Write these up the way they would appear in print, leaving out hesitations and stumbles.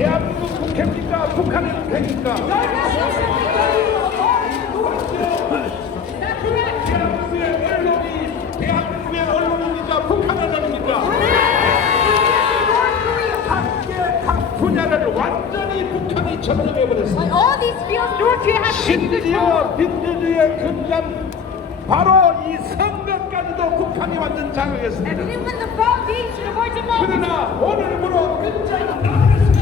대한민국 국회입니까? 북한의 국회입니까? 대한민국의 언론입니까? 북한 언론입니까? 각 분야를 완전히 북한이 점령해버렸습니다. Like all these fields, North Korea has taken control. 심지어 민주주의의 근간 바로 이 선거까지도 북한이 완전 And 장악했습니다. even the foundation of our democracy. 그러나 오늘부로 끝장이 나겠습니다.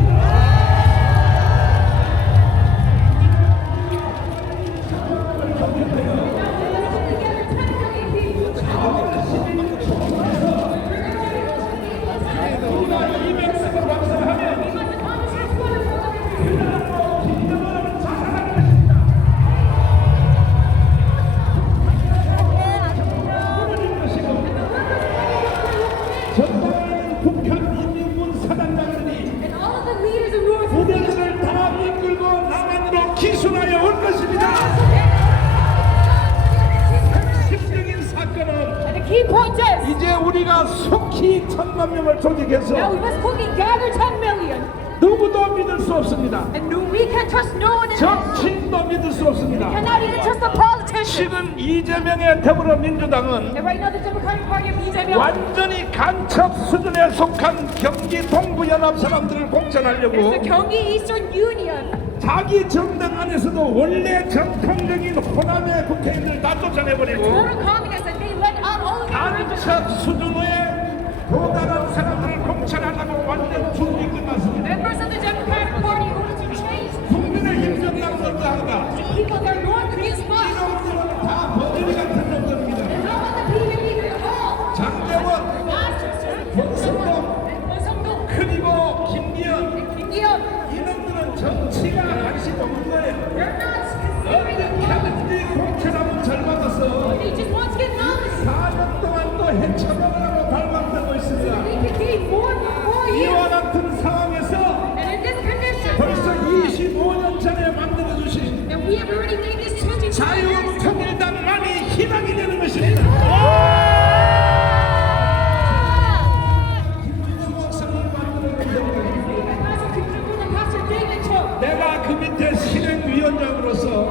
전방에 북한 인민군 사단장들이 And all of the leaders of North Korea. 부대들을 다 이끌고 남한으로 기순하여 올 것입니다. 핵심적인 사건은 And the key point is, 이제 우리가 속히 1,000만 명을 now 조직해서 we must quickly gather 10 million. 누구도 믿을 수 없습니다. And we can trust no one in this. 정치인도 믿을 수 없습니다. Cannot even trust the politicians. 지금 이재명의 더불어민주당은 And right now the Democratic Party of Lee Jae-myung 완전히 간첩 수준에 속한 경기 동부연합 사람들을 is 공천하려고 the Gyeonggi Eastern Union. 자기 정당 안에서도 원래 정통적인 호남의 국회의원들 다 쫓아내버리고 Total communists, and they let out all of the original. 간첩 수준의 도달한 사람들을 공천하려고 완전 준비 끝났습니다. Members of the Democratic Party who want to change 국민의힘 정당들도 한다. the people of their North Korean spot. 이놈들은 다 버들이 같은 놈들입니다. And how about the PVP at all? 장대원, 권성동, Song-dong, 그리고 김기현 Kim Gi-yeon. 이놈들은 정치가 관심 없는 거예요. They're not considering it. 어떻게든지 공천하면 잘 받아서 They just want to get knowledge. 4년 동안 또 해쳐나가라고 발망되고 있습니다. They can gain more for 4 이와 years. 같은 상황에서 And in this condition, 벌써 25년 전에 만들어주신 and we have already made this change in 자유통일당만이 희망이 되는 것입니다. 내가 그 밑에 실행위원장으로서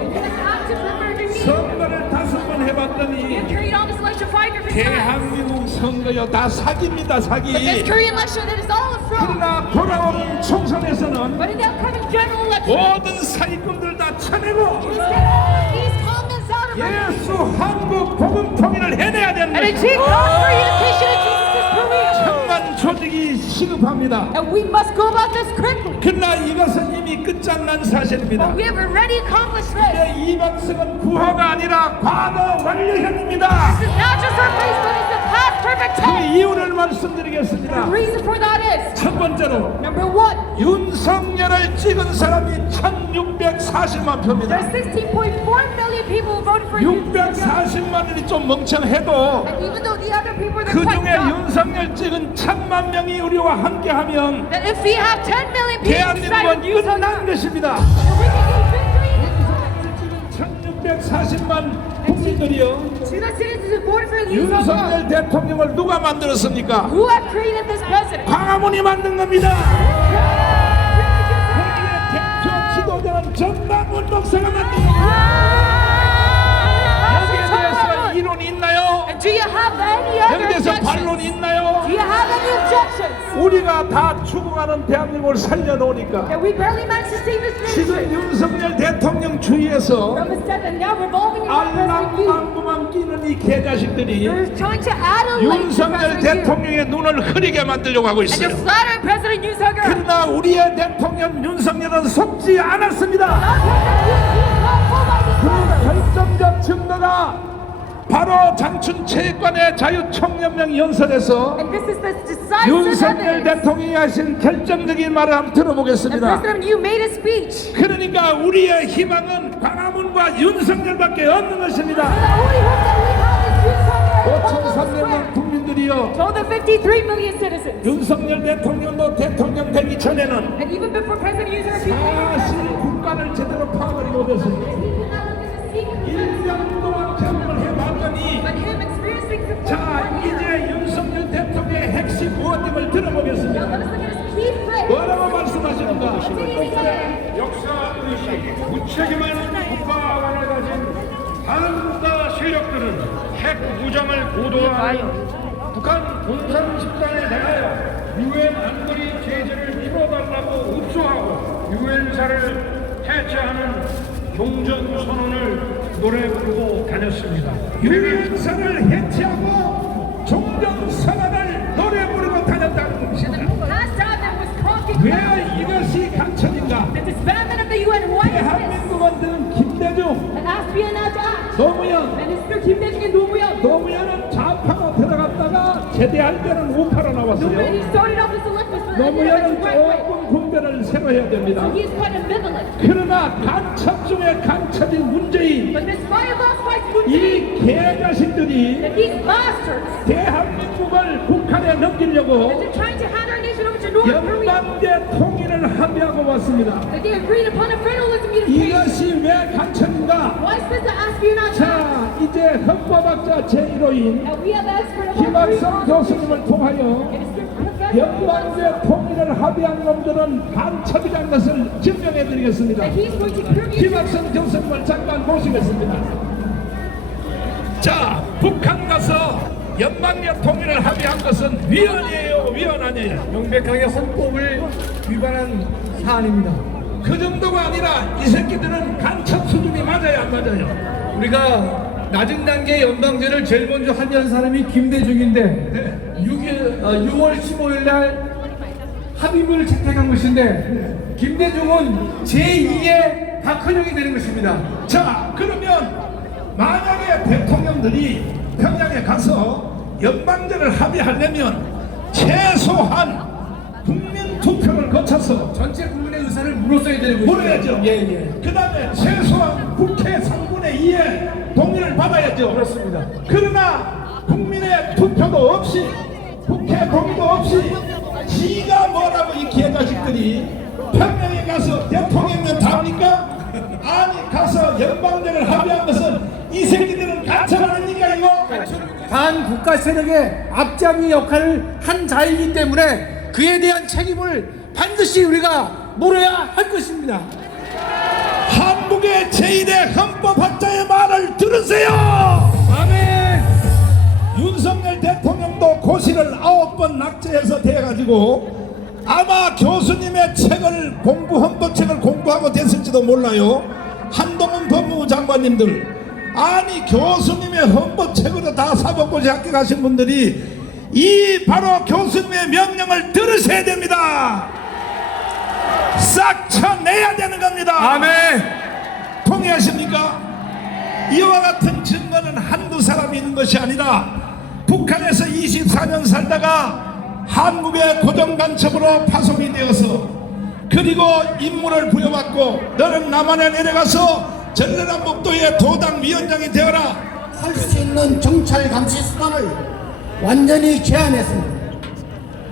선거를 5번 해봤더니 대한민국 선거요 다 사기입니다 사기. 그러나 돌아오는 총선에서는 모든 사기꾼들 다 쳐내고 예수 한국 복음 통일을 해내야 됩니다. 천만 조직이 시급합니다. And we must go about this quickly. 그러나 이것은 이미 끝장난 사실입니다. We have already accomplished this. 이방석은 구호가 아니라 과거 완료형입니다. This is not just our place, but it's the past perfect 그 tense. 이유를 말씀드리겠습니다. The reason for that is, 첫 번째로 number one, 윤석열을 찍은 사람이 1640만 표입니다. there's 16.4 million people who voted for you. 640만원이 좀 멍청해도 And even though the other people are 그 quite 중에 dumb, 윤석열 찍은 1000만 명이 우리와 함께하면 that if we have 10 million people 대한민국은 inside of 끝난 것입니다. we can gain victory. 1640만 국민들이요 To the citizens who voted for Lee Jae-myung, 윤석열 대통령을 누가 만들었습니까? who have created this president. 광화문이 만든 겁니다. 거기에 대표 지도자는 전방훈 목사가 만든 겁니다. 여기에 대해서 이론이 있나요? And do you have any other 여기에 대해서 objections? 반론이 있나요? Do you have any objections? 우리가 다 죽어가는 대한민국을 살려놓으니까 That we barely managed to save this 지금 nation 윤석열 대통령 주위에서 from a step and now revolving around President Yoon. 알랑방구만 끼는 이 개자식들이 They're trying to adulate 윤석열 President Yoon. 대통령의 눈을 흐리게 만들려고 하고 And they're 있어요. flattering President Yoon Suk-yeol. 그러나 우리의 대통령 윤석열은 속지 않았습니다. 그 결정적 증거가 바로 장춘 체육관의 자유총연맹 연설에서 And this is the decisive 윤석열 evidence 대통령이 하신 결정적인 말을 한번 that 들어보겠습니다. President Yoon made a speech. 그러니까 우리의 희망은 광화문과 윤석열밖에 없는 것입니다. The only hope that we have is Yoon Suk-yeol and Hong 5,300만 Kong 국민들이요. Square. To all the 53 million citizens. 윤석열 대통령도 대통령 되기 전에는 And even before President Yoon Suk-yeol 사실 국가를 제대로 파악을 못했습니다. he did not look at the secret. 1년 동안 경험을 해봤더니 But him experiencing the 자 이제 윤석열 대통령의 핵심 의원님을 들어보겠습니다. Now let us look at his key phrase. 뭐라고 말씀하시는가? 역사 의식, 무책임한 국가관을 가진 반국가 세력들은 핵 무장을 고도화하여 북한 공산 집단에 대하여 유엔 안보리 제재를 풀어달라고 읍소하고 유엔사를 해체하는 종전 선언을 노래 부르고 다녔습니다. 유엔사를 해체하고 종전 선언을 노래 부르고 다녔다는 것입니다. Last time there was talking 왜 about 이것이 간첩인가? the disbandment of the UN. Why is this? 대한민국 만드는 김대중, An espionage act. 노무현, Minister Kim Dae-jung and Nomuyon. 노무현은 좌파가 들어갔다가 제대할 때는 우파로 When 나왔어요. he started off as a leftist, but then he went 노무현은 right way. 조금 분별을 새로 해야 됩니다. So he is quite ambivalent. 그러나 간첩 중에 간첩인 문재인, But this fire boss fights Moon Jae-in. 이 개자식들이 That these bastards, 대한민국을 북한에 넘기려고 that they're trying to hand our nation over to North Korea. 연방제 통일을 합의하고 왔습니다. That they agreed upon a federalism unification. 이것이 왜 간첩인가? Why is this an espionage act? 자, 이제 헌법학자 제1호인 Now we have expert of 김학성 교수님을 통하여 Minister Professor 연방제 통일을 합의한 놈들은 간첩이라는 것을 증명해 드리겠습니다. that he's going to prove you. 김학성 교수님을 잠깐 모시겠습니다. 자, 북한 가서 연방제 통일을 합의한 것은 위헌이에요, 위헌 아니에요? 명백하게 헌법을 위반한 사안입니다. 그 정도가 아니라 이 새끼들은 간첩 수준이 맞아요, 안 맞아요? 우리가 낮은 단계 연방제를 제일 먼저 합의한 사람이 김대중인데 6월 15일 날 합의문을 채택한 것인데 김대중은 제2의 박헌영이 되는 것입니다. 자, 그러면 만약에 대통령들이 평양에 가서 연방제를 합의하려면 최소한 국민 투표를 거쳐서 전체 국민의 의사를 물었어야 되는 것입니다. 물어야죠. 예. 그 다음에 최소한 국회 3분의 2의 동의를 받아야죠. 그렇습니다. 그러나 국민의 투표도 없이 국회 동의도 없이 지가 뭐라고 이 개자식들이 평양에 가서 대통령면 답니까? 아니 가서 연방제를 합의한 것은 이 새끼들은 간첩 아닙니까 이거? 반국가 세력의 앞잡이 역할을 한 자이기 때문에 그에 대한 책임을 반드시 우리가 물어야 할 것입니다. 한국의 제1의 헌법학자의 말을 들으세요. 아멘. 윤석열 대통령도 고시를 9번 낙제해서 돼가지고 아마 교수님의 책을 헌법책을 공부하고 됐을지도 몰라요. 한동훈 법무부 장관님들, 아니 교수님의 헌법책으로 다 사법고시 학교 가신 분들이 이 바로 교수님의 명령을 들으셔야 됩니다. 싹 쳐내야 되는 겁니다. 아멘. 동의하십니까? 이와 같은 증거는 한두 사람이 있는 것이 아니라 북한에서 24년 살다가 한국의 고정간첩으로 파송이 되어서 그리고 임무를 부여받고 너는 남한에 내려가서 전라남북도의 도당 위원장이 되어라 할 수 있는 정찰 감시 수단을 완전히 제한했습니다.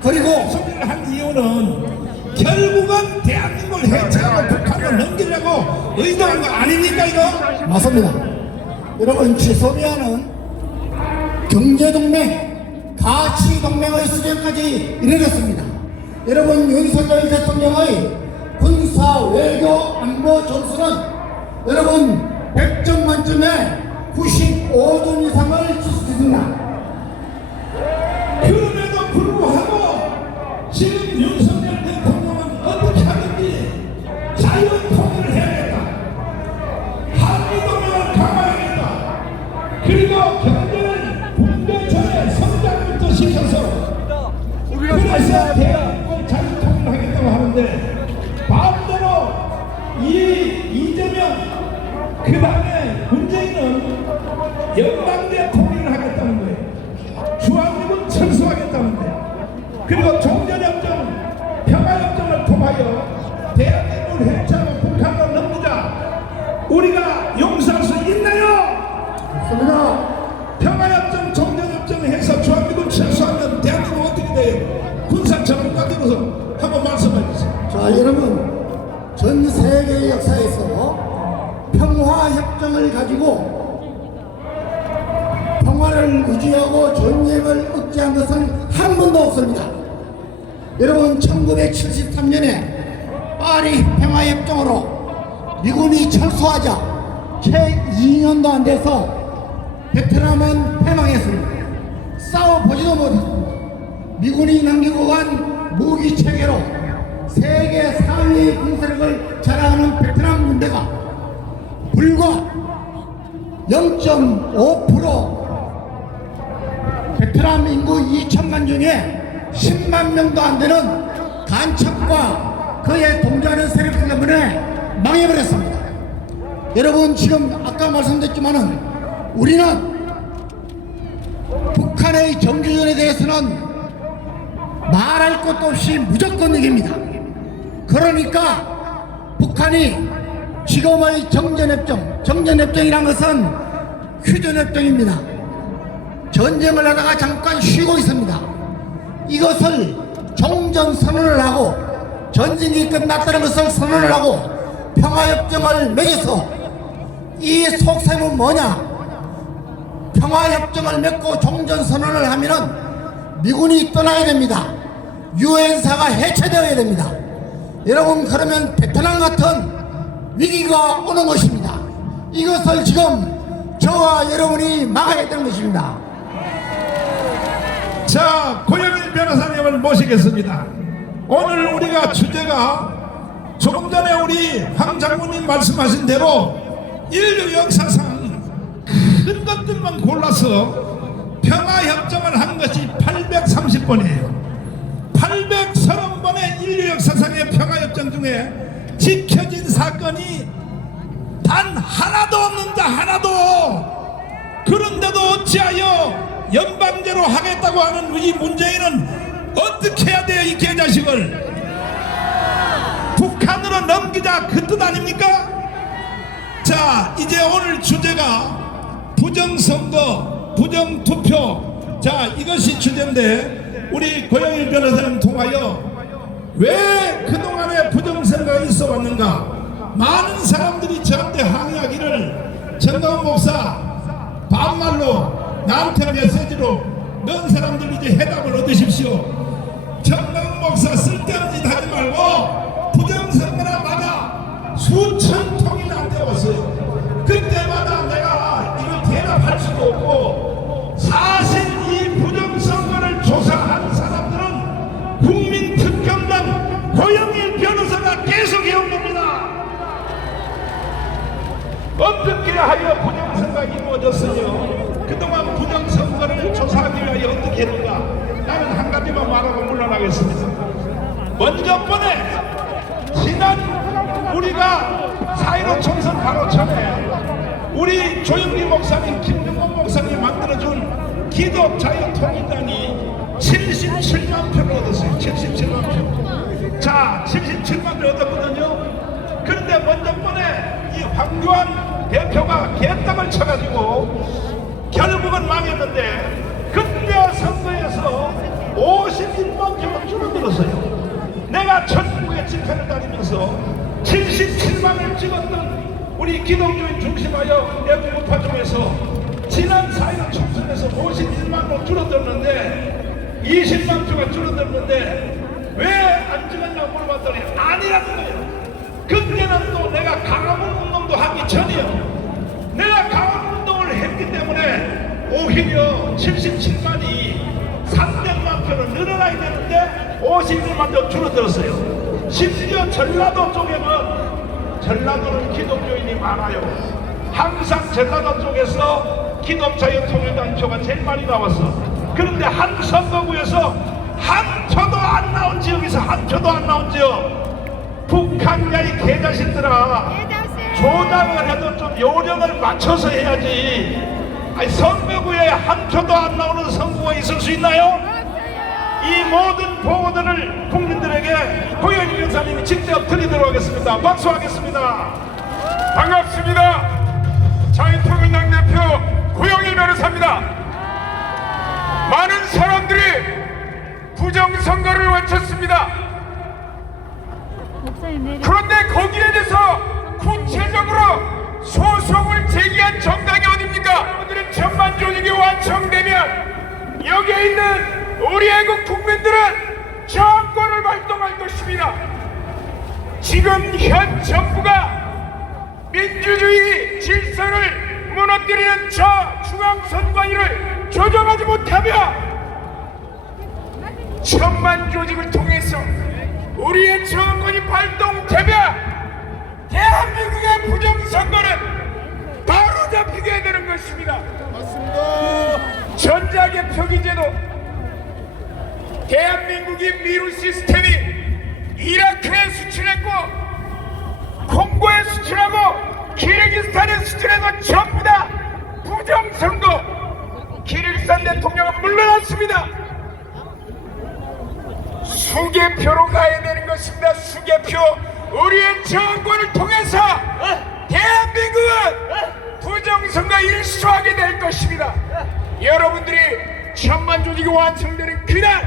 그리고 소리를 한 이유는 결국은 대한민국을 해체하고 북한을 넘기려고 의도한 거 아닙니까 이거? 맞습니다. 여러분, 최소비아는 경제동맹, 가치동맹의 수준까지 이르렀습니다. 여러분, 윤석열 대통령의 군사, 외교, 안보 점수는 여러분 100점 만점에 95점 이상을 지수습니다. 그럼에도 불구하고 지금 윤석열 대통령은 어떻게 하든지 자유통일을 해야겠다, 한미동맹을 강화해야겠다, 그리고 경제를 분배전에 성장부터 시켜서 그래서 대한민국을 자유통일을 하겠다고 하는데 마음대로 이재명 그 다음에 문재인은 연방제 통일을 하겠다는 거예요. 주한미군 철수하겠다는 거예요. 그리고 종전협정, 평화협정을 통하여 대한민국을 해체하고 북한으로 넘기자. 우리가 용서할 수 있나요? 맞습니다. 평화협정, 종전협정 해서 주한미군 철수하면 대한민국 어떻게 돼요? 군사처럼 깎여서 한번 말씀해 주세요. 자, 여러분, 전 세계 역사에서 평화협정을 가지고 평화를 유지하고 존엄을 억제한 것은 한 번도 없습니다. 여러분, 1973년에 파리 평화협정으로 미군이 철수하자 채 2년도 안 돼서 베트남은 패망했습니다. 싸워보지도 못했습니다. 미군이 남기고 간 무기 체계로 세계 4위의 군사력을 자랑하는 베트남 군대가 불과 0.5% 베트남 인구 2천만 중에 10만 명도 안 되는 간첩과 그에 동조하는 세력 때문에 망해버렸습니다. 여러분, 지금 아까 말씀드렸지만은 우리는 북한의 정규전에 대해서는 말할 것도 없이 무조건 이깁니다. 그러니까 북한이 지금의 정전협정이란 것은 휴전협정입니다. 전쟁을 하다가 잠깐 쉬고 있습니다. 이것을 종전선언을 하고 전쟁이 끝났다는 것을 선언을 하고 평화협정을 맺어서 이 속셈은 뭐냐? 평화협정을 맺고 종전선언을 하면은 미군이 떠나야 됩니다. 유엔사가 해체되어야 됩니다. 여러분, 그러면 베트남 같은 위기가 오는 것입니다. 이것을 지금 저와 여러분이 막아야 되는 것입니다. 자, 고영일 변호사님을 모시겠습니다. 오늘 우리가 주제가 조금 전에 우리 황 장군님 말씀하신 대로 인류 역사상 큰 것들만 골라서 평화협정을 한 것이 830번이에요. 830번의 인류 역사상의 평화협정 중에 지켜진 사건이 단 하나도 없는다, 하나도. 그런데도 어찌하여 연방제로 하겠다고 하는 이 문재인은 어떻게 해야 돼요? 이 개자식을 북한으로 넘기자, 그 뜻 아닙니까? 자, 이제 오늘 주제가 부정선거, 부정투표. 자, 이것이 주제인데 우리 고영일 변호사님 통하여 왜 그동안에 부정선거가 있어 왔는가, 많은 사람들이 저한테 항의하기를 정가훈 목사 반말로 나한테 메시지로 넣은 사람들 이제 해답을 얻으십시오. 정가훈 목사 쓸데없는 짓 하지 말고 부정선거나 마다 수천 통이 나한테 왔어요. 그때마다 내가 이걸 대답할 수도 없고, 사실 이 부정선거를 조사한 사람들은 국민특검단 고영일 변호사가 계속 해온 겁니다. 어떻게 하여 부정선거가 이루어졌으며 그동안 부정선거를 조사하기 위하여 어떻게 했는가, 나는 한 가지만 말하고 물러나겠습니다. 먼저 번에 지난 우리가 4.15 총선 바로 전에 우리 조영리 목사님, 김정원 목사님 만들어준 기독자유통일당이 77만 표를 얻었어요. 77만 표. 자, 77만 표 얻었거든요. 그런데 먼저 번에 이 황교안 대표가 개떡을 쳐가지고 결국은 망했는데, 그때 선거에서 51만 표가 줄어들었어요. 내가 전국에 집회를 다니면서 77만을 찍었던 우리 기독교인 중심하여 내부 우파중에서 지난 4.15 총선에서 51만으로 줄어들었는데, 20만 표가 줄어들었는데 왜 안 찍었냐고 물어봤더니 아니라는 거예요. 그때는 또 내가 강화문 운동도 하기 전이요. 내가 강화문 운동을 했기 때문에 오히려 77만이 300만 표로 늘어나야 되는데 51만 표 줄어들었어요. 심지어 전라도 쪽에는, 전라도는 기독교인이 많아요. 항상 전라도 쪽에서 기독자유통일당 표가 제일 많이 나왔어. 그런데 한 선거구에서 한 표도 안 나온 지역에서 한 표도 안 나온 지역, 북한야 이 개자식들아, 조작을 해도 좀 요령을 맞춰서 해야지. 아니, 선거구에 한 표도 안 나오는 선거가 있을 수 있나요? 이 모든 보고들을 국민들에게 고영일 변호사님이 직접 드리도록 하겠습니다. 박수하겠습니다. 반갑습니다. 자유통일당 대표 고영일 변호사입니다. 많은 사람들이 부정선거를 외쳤습니다. 그런데 거기에 대해서 구체적으로 소송을 제기한 정당이 어딥니까? 오늘은 천만 조직이 완성되면 여기에 있는 우리 애국 국민들은 저항권을 발동할 것입니다. 지금 현 정부가 민주주의 질서를 무너뜨리는 저 중앙선관위를 조정하지 못하며 천만 조직을 통해서 우리의 정권이 발동되며 대한민국의 부정선거는 바로 잡히게 되는 것입니다. 전자개표기제도 대한민국이 미루 시스템이 이라크에 수출했고 콩고에 수출하고 키르기스탄에 수출해서 전부 다 부정선거. 키르기스탄 대통령은 물러났습니다. 수개표로 가야 되는 것입니다. 수개표. 우리의 정권을 통해서 대한민국은 부정선거 일수하게 될 것입니다. 여러분들이 천만 조직이 완성되는 그날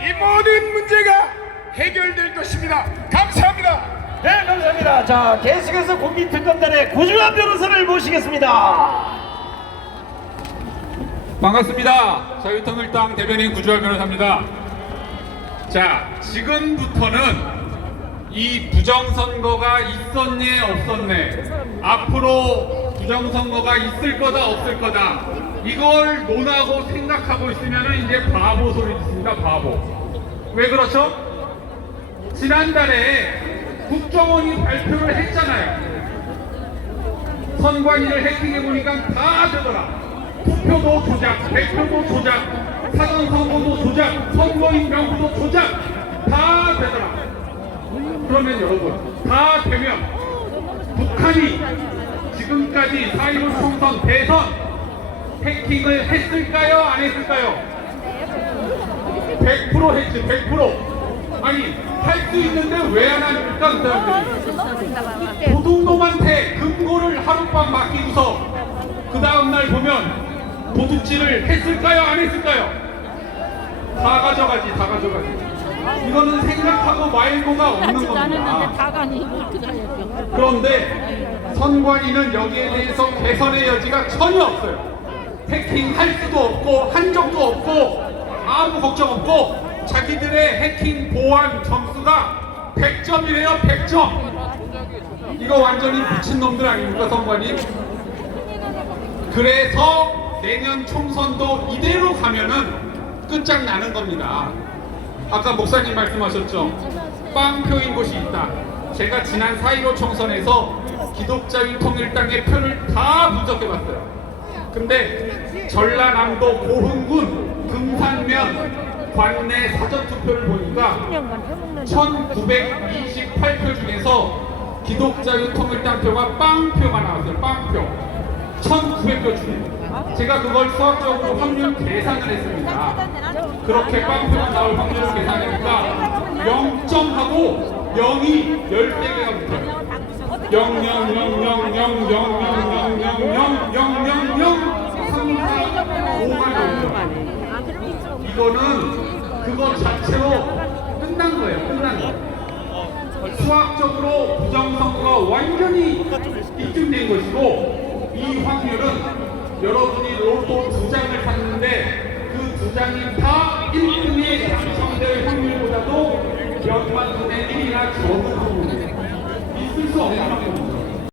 이 모든 문제가 해결될 것입니다. 감사합니다. 네, 감사합니다. 자, 계속해서 국민특검단의 고주환 변호사를 모시겠습니다. 반갑습니다. 자유통일당 대변인 구주환 변호사입니다. 자, 지금부터는 이 부정선거가 있었네 없었네, 앞으로 부정선거가 있을 거다 없을 거다, 이걸 논하고 생각하고 있으면 이제 바보 소리 듣습니다. 바보. 왜 그렇죠? 지난달에 국정원이 발표를 했잖아요. 선관위를 해킹해보니까 다 되더라. 투표도 조작, 백표도 조작, 사전선거도 조작, 선거인 명부도 조작, 다 되더라. 그러면 여러분, 다 되면 북한이 지금까지 4.15 총선, 대선 해킹을 했을까요? 안 했을까요? 100% 했지, 100%. 아니, 할 수 있는데 왜 안 합니까? 그 사람들이 도둑놈한테 금고를 하룻밤 맡기고서 그 다음날 보면 도둑질을 했을까요? 안 했을까요? 다 가져가지, 다 가져가지. 이거는 생각하고 말고가 없는 겁니다. 그런데 선관위는 여기에 대해서 개선의 여지가 전혀 없어요. 해킹할 수도 없고 한 적도 없고 아무 걱정 없고 자기들의 해킹 보안 점수가 100점이래요. 100점. 이거 완전히 미친놈들 아닙니까, 선관위? 그래서 내년 총선도 이대로 가면은 끝장나는 겁니다. 아까 목사님 말씀하셨죠. 빵표인 곳이 있다. 제가 지난 4.15 총선에서 기독자유통일당의 표를 다 분석해봤어요. 근데 전라남도 고흥군 금산면 관내 사전투표를 보니까 1928표 중에서 기독자유통일당 표가 빵표가 나왔어요. 빵표. 1900표 중에. 제가 그걸 수학적으로 확률 계산을 했습니다. 그렇게 빵표가 나올 확률을 계산하니까 0점하고 0이 13개가 붙어요. 0, 0, 0, 0, 0, 0, 0, 0, 0, 0, 0, 0, 0, 0, 3, 4, 5가 나오죠. 이거는 그거 자체로 끝난 거예요. 끝난 거. 수학적으로 부정선거가 완전히 입증된 것이고, 이 확률은 여러분이 로또 2장을 샀는데 그 2장이 다 1등에 당첨될 확률보다도 몇만 분의 1이나 적은